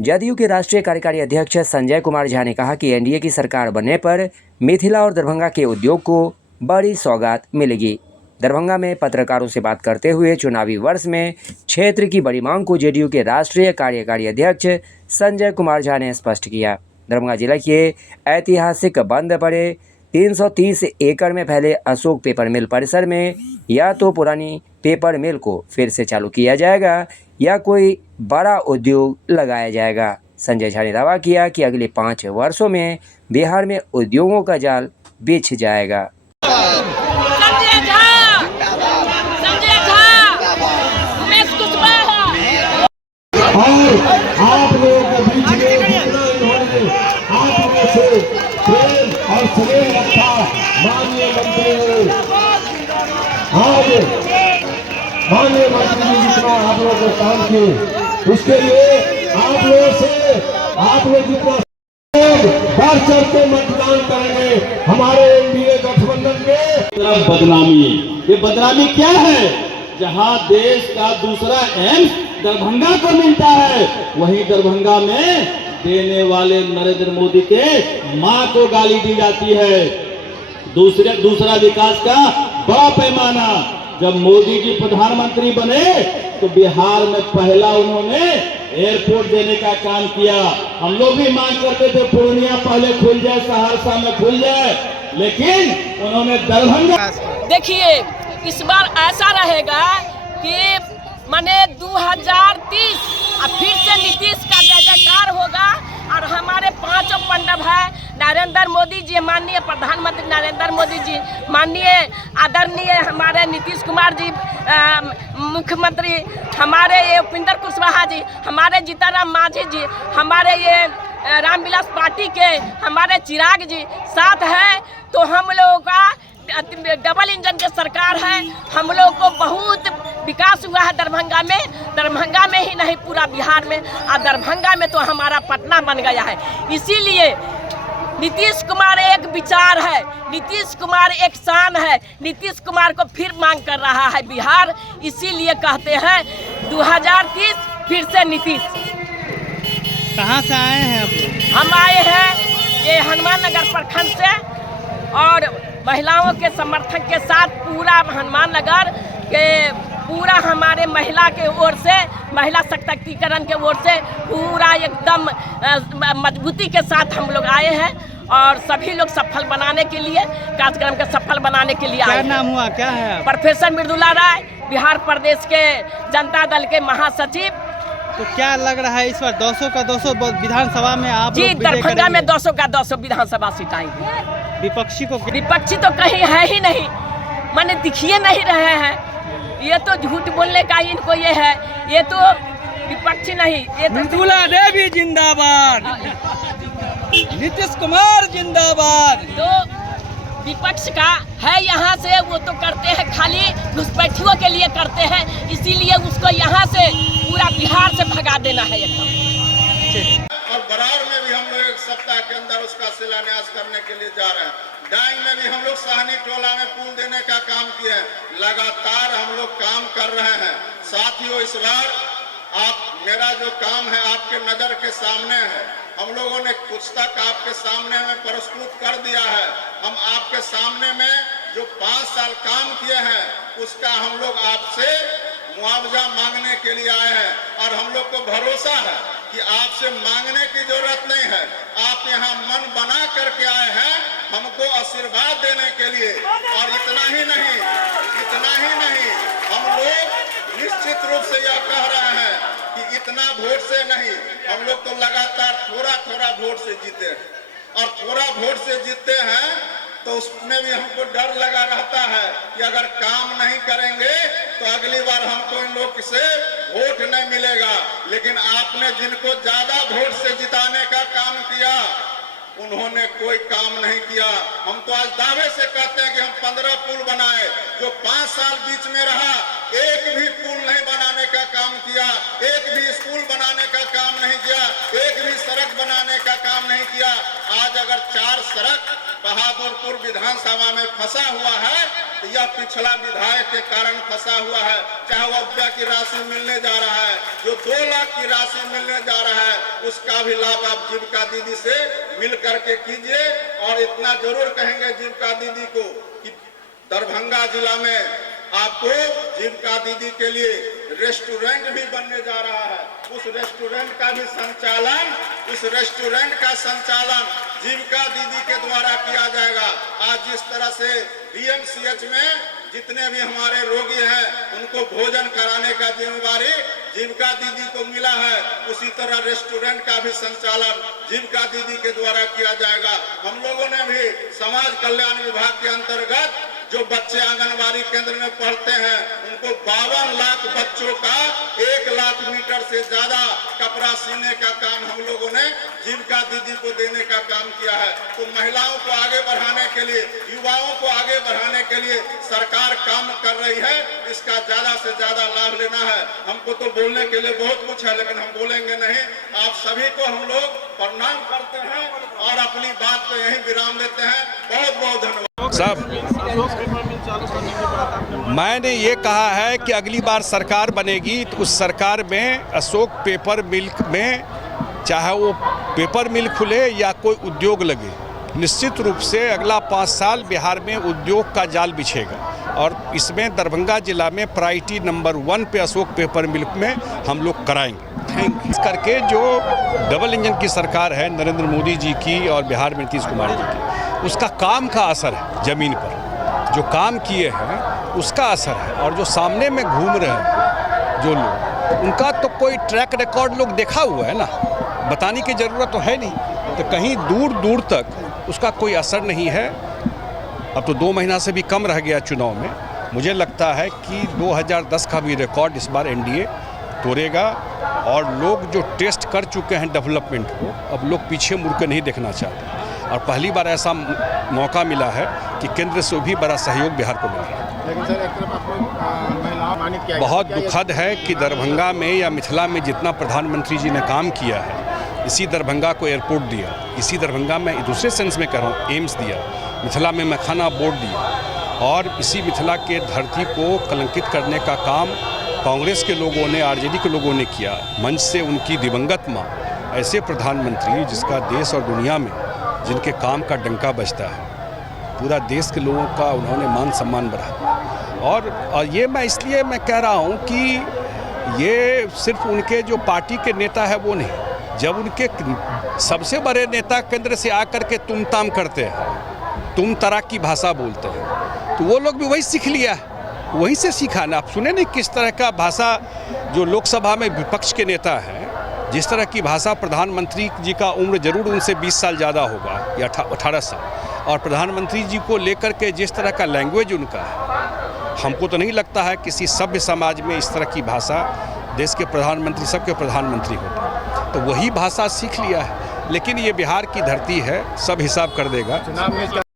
जदयू के राष्ट्रीय कार्यकारी अध्यक्ष संजय कुमार झा ने कहा कि एनडीए की सरकार बनने पर मिथिला और दरभंगा के उद्योग को बड़ी सौगात मिलेगी। दरभंगा में पत्रकारों से बात करते हुए चुनावी वर्ष में क्षेत्र की बड़ी मांग को जेडीयू के राष्ट्रीय कार्यकारी अध्यक्ष संजय कुमार झा ने स्पष्ट किया। दरभंगा जिले के ऐतिहासिक बंद पड़े 330 एकड़ में फैले अशोक पेपर मिल परिसर में या तो पुरानी पेपर मिल को फिर से चालू किया जाएगा या कोई बड़ा उद्योग लगाया जाएगा। संजय झा ने दावा किया कि अगले 5 वर्षों में बिहार में उद्योगों का जाल बिछ जाएगा। आप लोगों के बीच में आप लोगों से प्रेम और स्नेह रखा माननीय मंत्री आज माननीय मंत्री जी जितना आप लोगों को काम किए उसके लिए आप लोग जितना बढ़ चढ़ के मतदान करेंगे हमारे एनडीए गठबंधन में। बदनामी, ये बदनामी क्या है? जहां देश का दूसरा एम्स दरभंगा को मिलता है वहीं दरभंगा में देने वाले नरेंद्र मोदी के मां को गाली दी जाती है। दूसरा विकास का बड़ा पैमाना जब मोदी जी प्रधानमंत्री बने तो बिहार में पहला उन्होंने एयरपोर्ट देने का काम किया। हम लोग भी मांग करते थे पूर्णिया पहले खुल जाए, सहरसा में खुल जाए, लेकिन उन्होंने दरभंगा। देखिए इस बार ऐसा रहेगा कि माने 2030 अब फिर से नीतीश का जय जयकार होगा और हमारे 5 मंडप है नरेंद्र मोदी जी, माननीय प्रधानमंत्री नरेंद्र मोदी जी, माननीय आदरणीय हमारे नीतीश कुमार जी मुख्यमंत्री, हमारे ये उपेंद्र कुशवाहा जी, हमारे जीतनराम मांझी जी, हमारे ये रामविलास पार्टी के हमारे चिराग जी साथ है तो हम लोगों का डबल इंजन की सरकार है। हम लोग को बहुत विकास हुआ है दरभंगा में ही नहीं पूरा बिहार में, और दरभंगा में तो हमारा पटना बन गया है। इसीलिए नीतीश कुमार एक विचार है, नीतीश कुमार एक शान है, नीतीश कुमार को फिर मांग कर रहा है बिहार। इसीलिए कहते हैं 2030 फिर से नीतीश। कहाँ से आए हैं आप? हम आए हैं ये हनुमान नगर प्रखंड से और महिलाओं के समर्थन के साथ पूरा हनुमान नगर के पूरा हमारे महिला के ओर से, महिला सशक्तिकरण के ओर से पूरा एकदम मजबूती के साथ हम लोग आए हैं और सभी लोग सफल बनाने के लिए, कार्यक्रम के सफल बनाने के लिए आए। क्या नाम हुआ, क्या है? प्रोफेसर मृदुला राय, बिहार प्रदेश के जनता दल के महासचिव। तो क्या लग रहा है इस बार 200 का 200 विधानसभा में आप जी दरभंगा में 200 का 200 विधानसभा सीट आएंगी। विपक्षी तो कहीं है ही नहीं, माने दिखिए नहीं रहे हैं। ये तो झूठ बोलने का इनको ये है, ये तो विपक्षी नहीं, ये तो मृदुला देवी जिंदाबाद, नीतीश कुमार जिंदाबाद। तो विपक्ष का है यहाँ से, वो तो करते हैं खाली घुसपैठियों के लिए करते हैं, इसीलिए उसको यहाँ से पूरा बिहार से भगा देना है एकदम। और बरार में भी हम लोग 1 सप्ताह के अंदर उसका शिलान्यास करने के लिए जा रहे हैं। डांग में भी हम लोग साहनी टोला में पुल देने का काम किए हैं। लगातार हम लोग काम कर रहे हैं। साथियों इस बार मेरा जो काम है आपके नजर के सामने है। हम लोगों ने कुछ तक आपके सामने में प्रस्तुत कर दिया है। हम आपके सामने में जो 5 साल काम किए हैं उसका हम लोग आपसे मुआवजा मांगने के लिए आए हैं और हम लोग को भरोसा है कि आपसे मांगने की जरूरत नहीं है। आप यहाँ मन बना करके आए हैं हमको आशीर्वाद देने के लिए। और इतना ही नहीं, हम लोग निश्चित रूप से यह कह रहे हैं कि इतना वोट से नहीं, हम लोग तो लगातार थोड़ा वोट से जीते हैं और थोड़ा वोट से जीतते हैं तो उसमें भी हमको डर लगा रहता है कि अगर काम नहीं करेंगे तो अगली बार हमको इन लोग से वोट नहीं मिलेगा। लेकिन आपने जिनको ज्यादा वोट से जिताने का काम किया उन्होंने कोई काम नहीं किया। हम तो आज दावे से कहते हैं कि हम 15 पुल बनाए, जो 5 साल बीच में रहा एक भी पुल नहीं बनाने का काम किया, एक भी स्कूल बनाने का काम नहीं किया, एक भी सड़क बनाने का काम नहीं किया। आज अगर 4 सड़क बहादुरपुर विधानसभा में फंसा हुआ है तो यह पिछला विधायक के कारण फंसा हुआ है। चाहे वो अब्जा की राशि मिलने जा रहा है, जो 2 लाख की राशि मिलने जा रहा है, उसका भी लाभ आप जीविका दीदी से मिल करके कीजिए। और इतना जरूर कहेंगे जीविका दीदी को कि दरभंगा जिला में आपको जीविका दीदी के लिए रेस्टोरेंट भी बनने जा रहा है। उस रेस्टोरेंट का संचालन जीविका दीदी के द्वारा किया जाएगा। आज जिस तरह से BMCH में जितने भी हमारे रोगी हैं उनको भोजन कराने का जिम्मेवारी जीविका दीदी को मिला है, उसी तरह रेस्टोरेंट का भी संचालन जीविका दीदी के द्वारा किया जाएगा। हम लोगों ने भी समाज कल्याण विभाग के अंतर्गत जो बच्चे आंगनबाड़ी केंद्र में पढ़ते हैं उनको 52 लाख बच्चों का 1 लाख मीटर से ज्यादा कपड़ा सीने का काम हम लोगों ने जीविका दीदी को देने का काम किया है। तो महिलाओं को आगे बढ़ाने के लिए, युवाओं को आगे बढ़ाने के लिए सरकार काम कर रही है। इसका ज्यादा से ज्यादा लाभ लेना है। हमको तो बोलने के लिए बहुत कुछ है, लेकिन हम बोलेंगे नहीं। आप सभी को हम लोग प्रणाम करते हैं और अपनी बात को यहीं विराम देते हैं। बहुत बहुत धन्यवाद। साहब, मैंने ये कहा है कि अगली बार सरकार बनेगी तो उस सरकार में अशोक पेपर मिल में चाहे वो पेपर मिल खुले या कोई उद्योग लगे, निश्चित रूप से अगला 5 साल बिहार में उद्योग का जाल बिछेगा। और इसमें दरभंगा जिला में प्रायोरिटी नंबर 1 पे अशोक पेपर मिल्क में हम लोग कराएंगे। इस करके जो डबल इंजन की सरकार है नरेंद्र मोदी जी की और बिहार में नीतीश कुमार जी की, उसका काम का असर है ज़मीन पर। जो काम किए हैं उसका असर है। और जो सामने में घूम रहे हैं जो लोग, उनका तो कोई ट्रैक रिकॉर्ड लोग देखा हुआ है ना, बताने की ज़रूरत तो है नहीं। तो कहीं दूर दूर तक उसका कोई असर नहीं है। अब तो 2 महीना से भी कम रह गया चुनाव में। मुझे लगता है कि 2010 का भी रिकॉर्ड इस बार एनडीए तोड़ेगा। और लोग जो टेस्ट कर चुके हैं डेवलपमेंट को, अब लोग पीछे मुड़ के नहीं देखना चाहते। और पहली बार ऐसा मौका मिला है कि केंद्र से भी बड़ा सहयोग बिहार को मिल रहा है। लेकिन सर एक तरफ आपको बहुत दुखद है कि दरभंगा में या मिथिला में जितना प्रधानमंत्री जी ने काम किया है, इसी दरभंगा को एयरपोर्ट दिया, इसी दरभंगा में दूसरे सेंस में कह रहा हूँ एम्स दिया, मिथिला में मखाना बोर्ड दिया, और इसी मिथिला के धरती को कलंकित करने का काम कांग्रेस के लोगों ने, आरजेडी के लोगों ने किया। मंच से उनकी दिवंगत माँ, ऐसे प्रधानमंत्री जिसका देश और दुनिया में जिनके काम का डंका बजता है, पूरा देश के लोगों का उन्होंने मान सम्मान बढ़ाया। और ये मैं इसलिए मैं कह रहा हूँ कि ये सिर्फ उनके जो पार्टी के नेता है वो नहीं, जब उनके सबसे बड़े नेता केंद्र से आकर के तुम ताम करते हैं, तुम तराक की भाषा बोलते हैं, तो वो लोग भी वही सीख लिया है, वहीं से सीखा ना। आप सुने नहीं किस तरह का भाषा जो लोकसभा में विपक्ष के नेता हैं, जिस तरह की भाषा, प्रधानमंत्री जी का उम्र जरूर उनसे 20 साल ज़्यादा होगा या 18 साल, और प्रधानमंत्री जी को लेकर के जिस तरह का लैंग्वेज उनका है, हमको तो नहीं लगता है किसी सभ्य समाज में इस तरह की भाषा देश के प्रधानमंत्री, सबके प्रधानमंत्री होते हैं। तो वही भाषा सीख लिया है। लेकिन ये बिहार की धरती है, सब हिसाब कर देगा।